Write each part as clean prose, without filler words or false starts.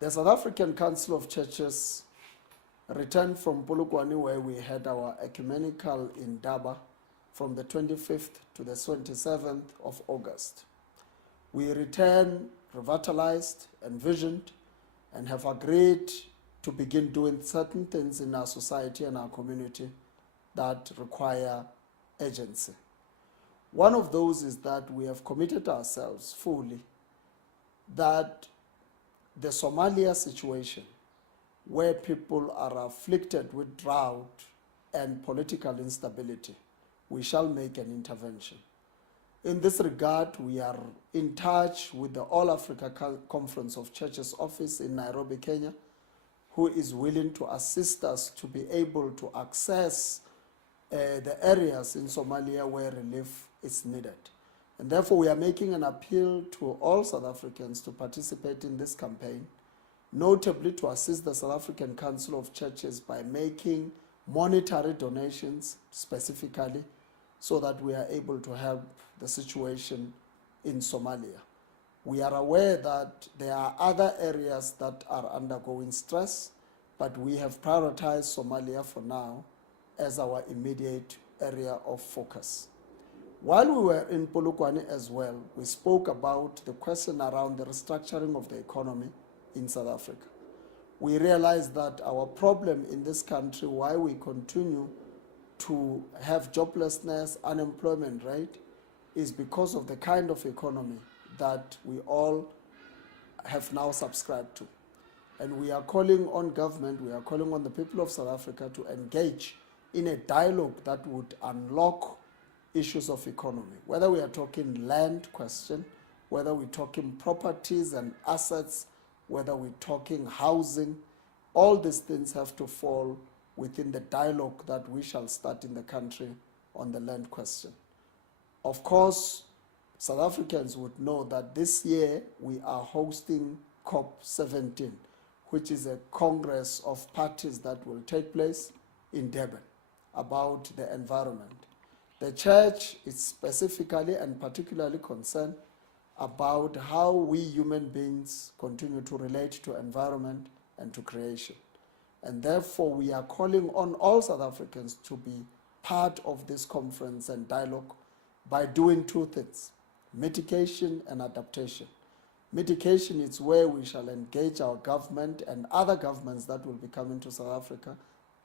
The South African Council of Churches returned from Polokwane, where we had our ecumenical in Daba from the 25th to the 27th of August. We returned revitalized, envisioned, and have agreed to begin doing certain things in our society and our community that require urgency. One of those is that we have committed ourselves fully that the Somalia situation, where people are afflicted with drought and political instability, we shall make an intervention. In this regard, we are in touch with the All Africa Conference of Churches office in Nairobi, Kenya, who is willing to assist us to be able to access the areas in Somalia where relief is needed. And therefore, we are making an appeal to all South Africans to participate in this campaign, notably to assist the South African Council of Churches by making monetary donations specifically, so that we are able to help the situation in Somalia. We are aware that there are other areas that are undergoing stress, but we have prioritized Somalia for now as our immediate area of focus. While we were in Polokwane as well, we spoke about the question around the restructuring of the economy in South Africa. We realized that our problem in this country, why we continue to have joblessness, unemployment rate, is because of the kind of economy that we all have now subscribed to. And we are calling on government, we are calling on the people of South Africa to engage in a dialogue that would unlock issues of economy, whether we are talking land question, whether we're talking properties and assets, whether we're talking housing. All these things have to fall within the dialogue that we shall start in the country on the land question. Of course, South Africans would know that this year we are hosting COP17, which is a congress of parties that will take place in Durban about the environment. The church is specifically and particularly concerned about how we human beings continue to relate to environment and to creation. And therefore, we are calling on all South Africans to be part of this conference and dialogue by doing two things: mitigation and adaptation. Mitigation is where we shall engage our government and other governments that will be coming to South Africa,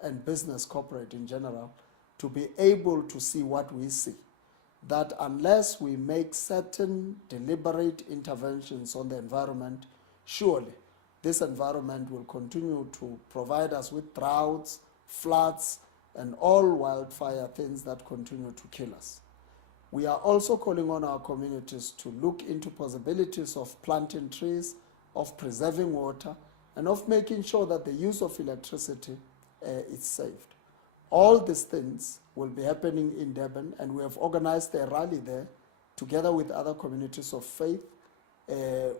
and business corporate in general, to be able to see what we see. That unless we make certain deliberate interventions on the environment, surely this environment will continue to provide us with droughts, floods, and all wildfire things that continue to kill us. We are also calling on our communities to look into possibilities of planting trees, of preserving water, and of making sure that the use of electricity is saved. All these things will be happening in Durban, and we have organized a rally there together with other communities of faith,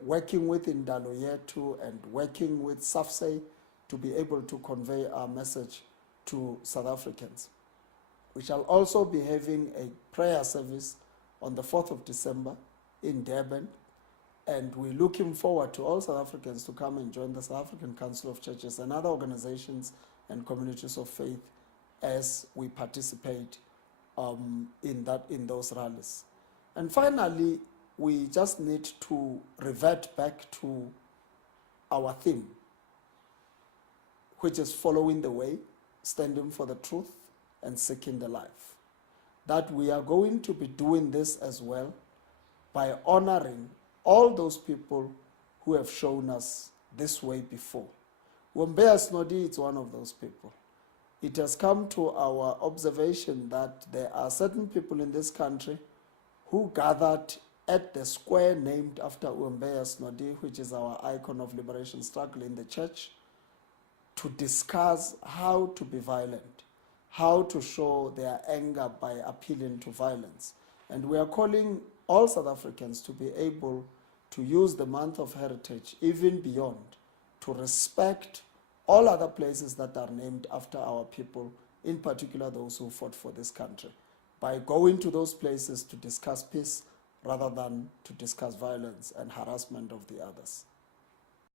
working with Indalo Yetu and working with SACC to be able to convey our message to South Africans. We shall also be having a prayer service on the 4th of December in Durban, and we're looking forward to all South Africans to come and join the South African Council of Churches and other organizations and communities of faith as we participate in those rallies. And finally, we just need to revert back to our theme, which is following the way, standing for the truth, and seeking the life. That we are going to be doing this as well by honoring all those people who have shown us this way before. Uombea Snodi is one of those people. It has come to our observation that there are certain people in this country who gathered at the square named after Uombea Snodi, which is our icon of liberation struggle in the church, to discuss how to be violent, how to show their anger by appealing to violence. And we are calling all South Africans to be able to use the month of heritage, even beyond, to respect all other places that are named after our people, in particular those who fought for this country, by going to those places to discuss peace rather than to discuss violence and harassment of the others.